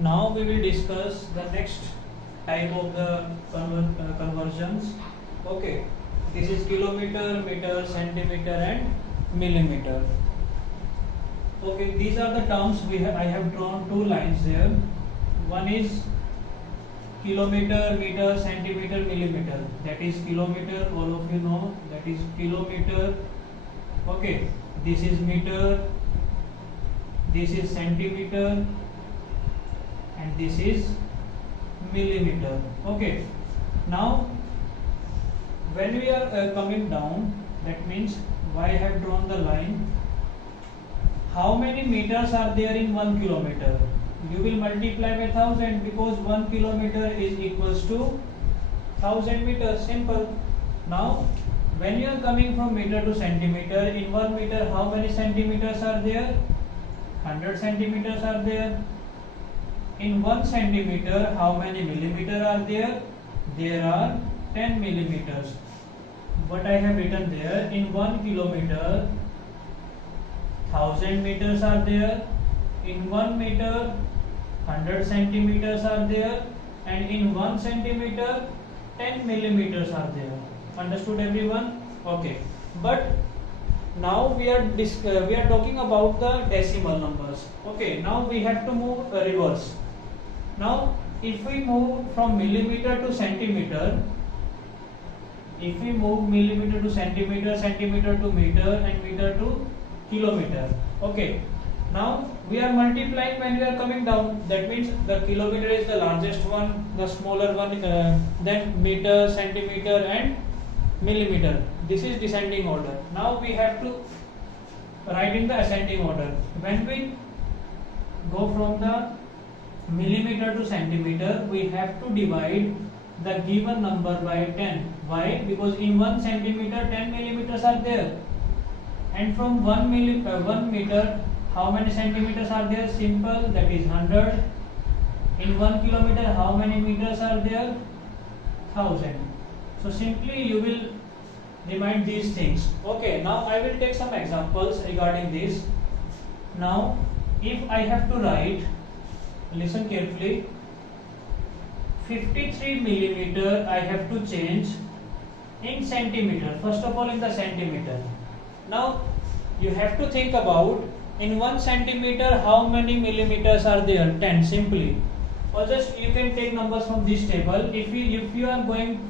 Now we will discuss the next type of the conversions. Okay, this is kilometer, meter, centimeter, and millimeter. Okay, these are the terms I have drawn two lines there. One is kilometer, meter, centimeter, millimeter. That is kilometer. All of you know that is kilometer. Okay, this is meter. This is centimeter. And this is millimeter. Okay, now when we are coming down, that means why I have drawn the line. How many meters are there in 1 kilometer? You will multiply by 1000 because 1 kilometer is equals to 1000 meters. Simple. Now when you are coming from meter to centimeter, in 1 meter how many centimeters are there? 100 centimeters are there. In 1 centimeter, how many millimeter are there? There are 10 millimeters. What I have written there, in 1 kilometer, 1000 meters are there. In 1 meter, 100 centimeters are there. And in 1 centimeter, 10 millimeters are there. Understood everyone? Okay. But now we are talking about the decimal numbers. Okay. Now we have to move reverse. Now, if we move from millimeter to centimeter, if we move millimeter to centimeter, centimeter to meter, and meter to kilometer. Okay. Now we are multiplying when we are coming down. That means the kilometer is the largest one, the smaller one, then meter, centimeter, and millimeter. This is descending order. Now we have to write in the ascending order. When we go from the millimeter to centimeter, we have to divide the given number by 10. Why? Because in 1 centimeter 10 millimeters are there, and from 1 meter how many centimeters are there? Simple, that is 100. In 1 kilometer how many meters are there? 1000. So simply you will remind these things. Okay, now I will take some examples regarding this. Now if I have to write, listen carefully, 53 millimeter I have to change in centimeter. First of all in the centimeter. Now you have to think about, in 1 centimeter how many millimeters are there? 10 simply. Or just you can take numbers from this table. If you are going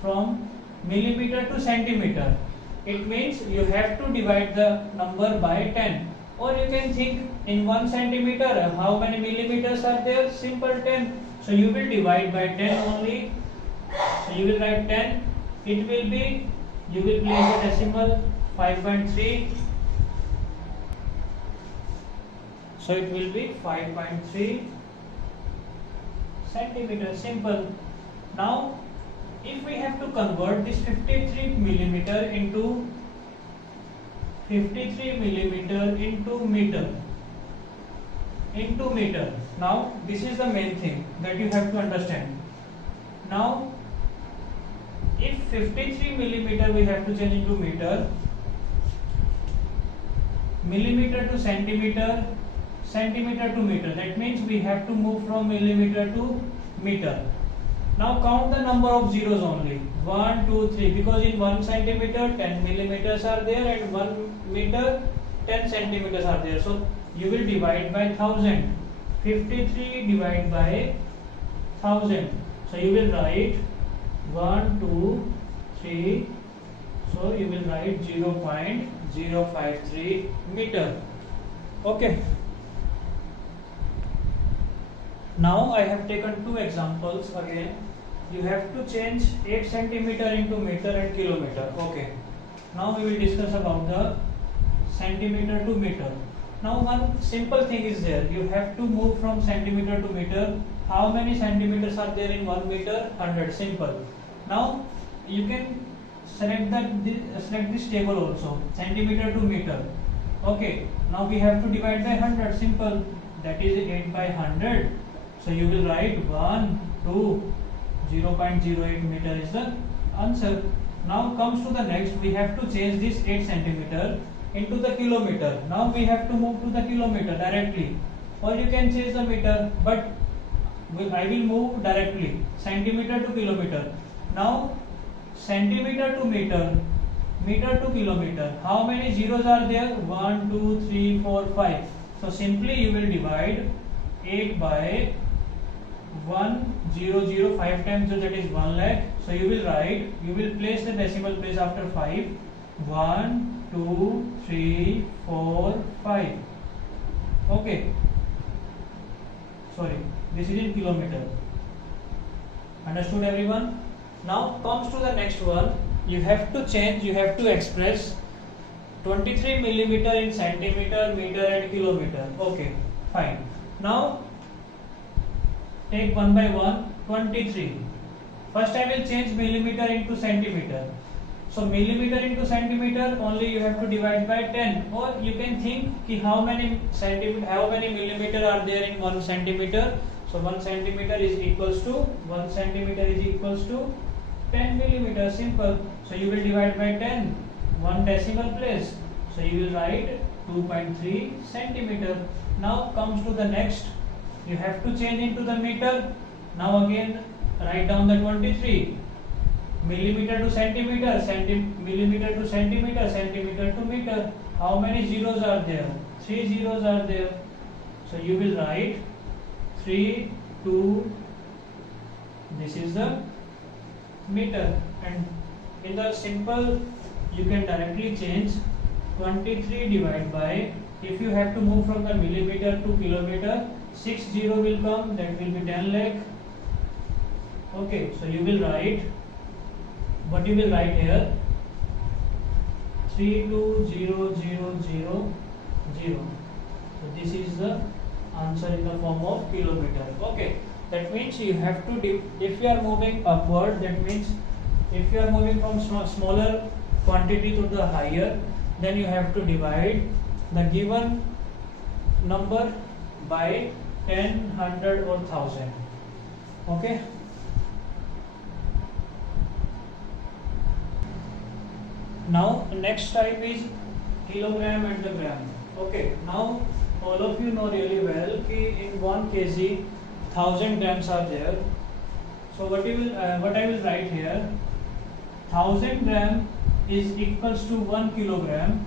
from millimeter to centimeter, it means you have to divide the number by 10. Or you can think, in 1 centimeter how many millimeters are there? Simple, 10. So you will divide by 10 only. So you will write 10. It will be, you will place the decimal 5.3. So it will be 5.3 centimeters. Simple. Now if we have to convert this 53 millimeter into meter. Now this is the main thing that you have to understand. Now if 53 millimeter we have to change into meter, millimeter to centimeter, centimeter to meter, that means we have to move from millimeter to meter. Now count the number of zeros only. 1, 2, 3. Because in 1 centimeter 10 millimeters are there, and 1 meter 10 centimeters are there. So you will divide by 1000. 53 divided by 1000. So you will write 1, 2, 3. So you will write 0.053 meter. Okay. Now I have taken two examples again. You have to change 8 centimeter into meter and kilometer. Okay. Now we will discuss about the centimeter to meter. Now one simple thing is there. You have to move from centimeter to meter. How many centimeters are there in 1 meter? 100. Simple. Now you can select this table also. Centimeter to meter. Okay. Now we have to divide by 100. Simple. That is 8 by 100. So you will write 1, 2, 0.08 meter is the answer. Now comes to the next, we have to change this 8 centimeter into the kilometer. Now we have to move to the kilometer directly. or you can change the meter, but I will move directly centimeter to kilometer. Now centimeter to meter, meter to kilometer, how many zeros are there? 1 2 3 4 5. So simply you will divide 8 by 1,0,0 5 times, so that is 1 lakh. So you will write, you will place the decimal place after 5. 1 2 3 4 5. Okay, sorry, this is in kilometer. Understood everyone? Now comes to the next one. You have to change, you have to express 23 millimeter in centimeter, meter and kilometer. Okay, fine. Now take one by one. 23. First I will change millimeter into centimeter. So millimeter into centimeter, only you have to divide by 10. Or you can think ki how many centimeter, how many millimeter are there in 1 centimeter. So 1 centimeter is equals to 1 centimeter is equals to 10 millimeter. Simple. So you will divide by 10, one decimal place. So you will write 2.3 centimeter. Now comes to the next. You have to change into the meter. Now again write down the 23. Millimeter to centimeter, millimeter to centimeter, centimeter to meter. How many zeros are there? 3 zeros are there. So you will write 3 2. This is the meter, and in the simple you can directly change 23 divided by, if you have to move from the millimeter to kilometer, 6 0 will come, that will be 10 lakh. Okay, so you will write, what you will write here, 320,000. So this is the answer in the form of kilometer. Okay, that means you have to if you are moving upward, that means if you are moving from smaller quantity to the higher, then you have to divide the given number by 10, 100 or 1000. Okay. Now next type is kilogram and the gram. Okay, now all of you know really well कि in 1 kg 1000 grams are there. So what I will write here, 1000 gram is equals to 1 kilogram.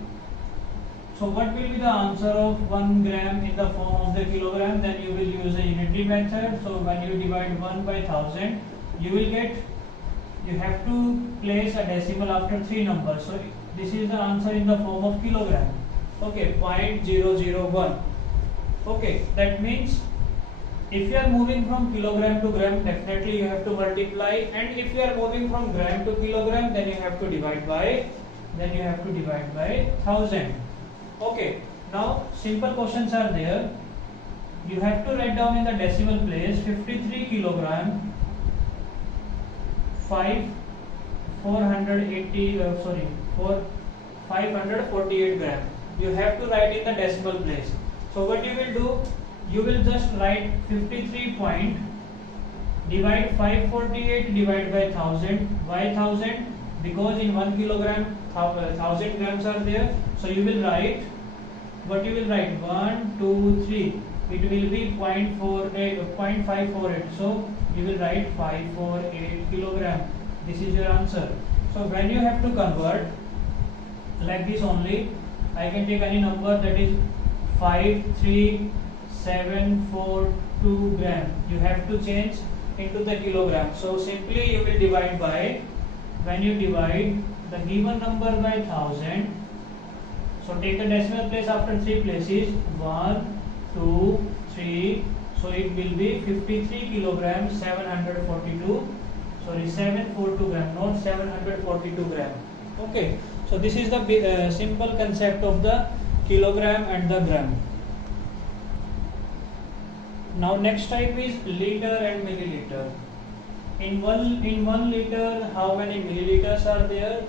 So what will be the answer of 1 gram in the form of the kilogram? Then you will use a unitary method. So when you divide 1 by 1000, you will get, you have to place a decimal after 3 numbers. So this is the answer in the form of kilogram. Okay, 0.001. Okay, that means if you are moving from kilogram to gram, definitely you have to multiply, and if you are moving from gram to kilogram, then you have to divide by 1000. Okay, now simple questions are there. You have to write down in the decimal place 53 kilogram 548 gram. You have to write in the decimal place. So what you will do, you will just write 53 point, divide 548 divide by 1000. Why 1000? Because in 1 kilogram 1000 grams are there. So you will write, what you will write, 1 2 3, it will be 0.548. So you will write 548 kilogram. This is your answer. So when you have to convert like this only, I can take any number, that is 53742 gram. You have to change into the kilogram. So simply you will divide by, when you divide the given number by 1000, so take the decimal place after 3 places, 1 2 3, so it will be 53 kilogram 742, sorry 742 gram, not 742 gram. Okay, so this is the simple concept of the kilogram and the gram. Now next type is liter and milliliter. In one liter, how many milliliters are there?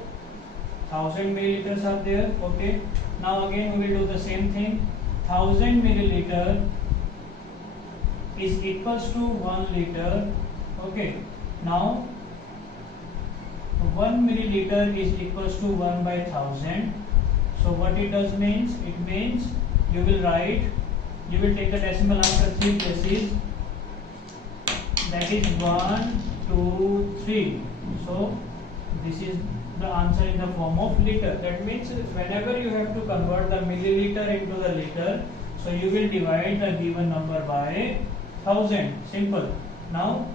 1000 milliliters are there. Okay, now again we will do the same thing. 1000 milliliter is equals to 1 liter. Okay, now 1 milliliter is equals to 1 by 1000. So what it does means, it means you will write you will take the decimal after 3 places, that is 1, 2, 3. So this is the answer in the form of liter. That means whenever you have to convert the milliliter into the liter, so you will divide the given number by 1000. Simple. Now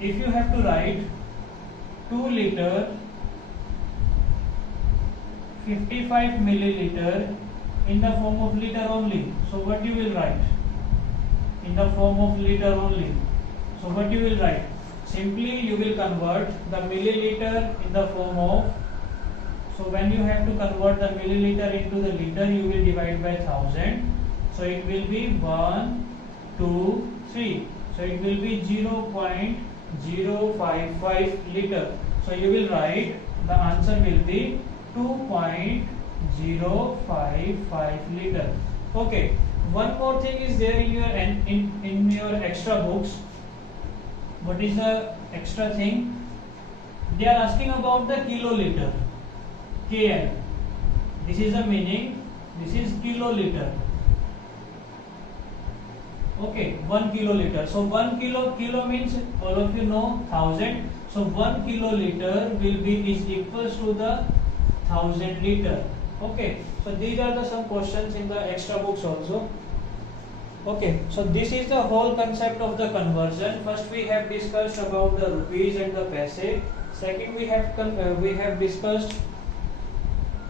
if you have to write 2 liter 55 milliliter in the form of liter only, so what you will write? In the form of liter only, so what you will write? Simply you will convert the milliliter in the form of, so when you have to convert the milliliter into the liter, you will divide by 1000, so it will be 1, 2, 3, so it will be 0.055 liter, so you will write the answer will be 2.055 liter. Okay, one more thing is there in your extra books. What is the extra thing? They are asking about the kiloliter, KL. This is the meaning. This is kiloliter. Okay, 1 kiloliter. So 1 kilo means, all of you know, 1000. So 1 kiloliter will be is equals to the 1000 liter. Okay, so these are the some questions in the extra books also. Okay, so this is the whole concept of the conversion. First we have discussed about the rupees and the paise. Second we have discussed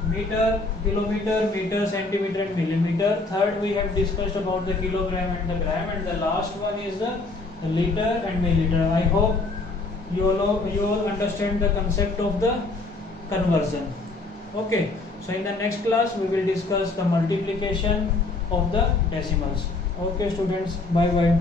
meter, kilometer, meter, centimeter and millimeter. Third we have discussed about the kilogram and the gram, and the last one is the liter and milliliter. I hope you all understand the concept of the conversion. Okay, so in the next class we will discuss the multiplication of the decimals. Okay students, bye bye.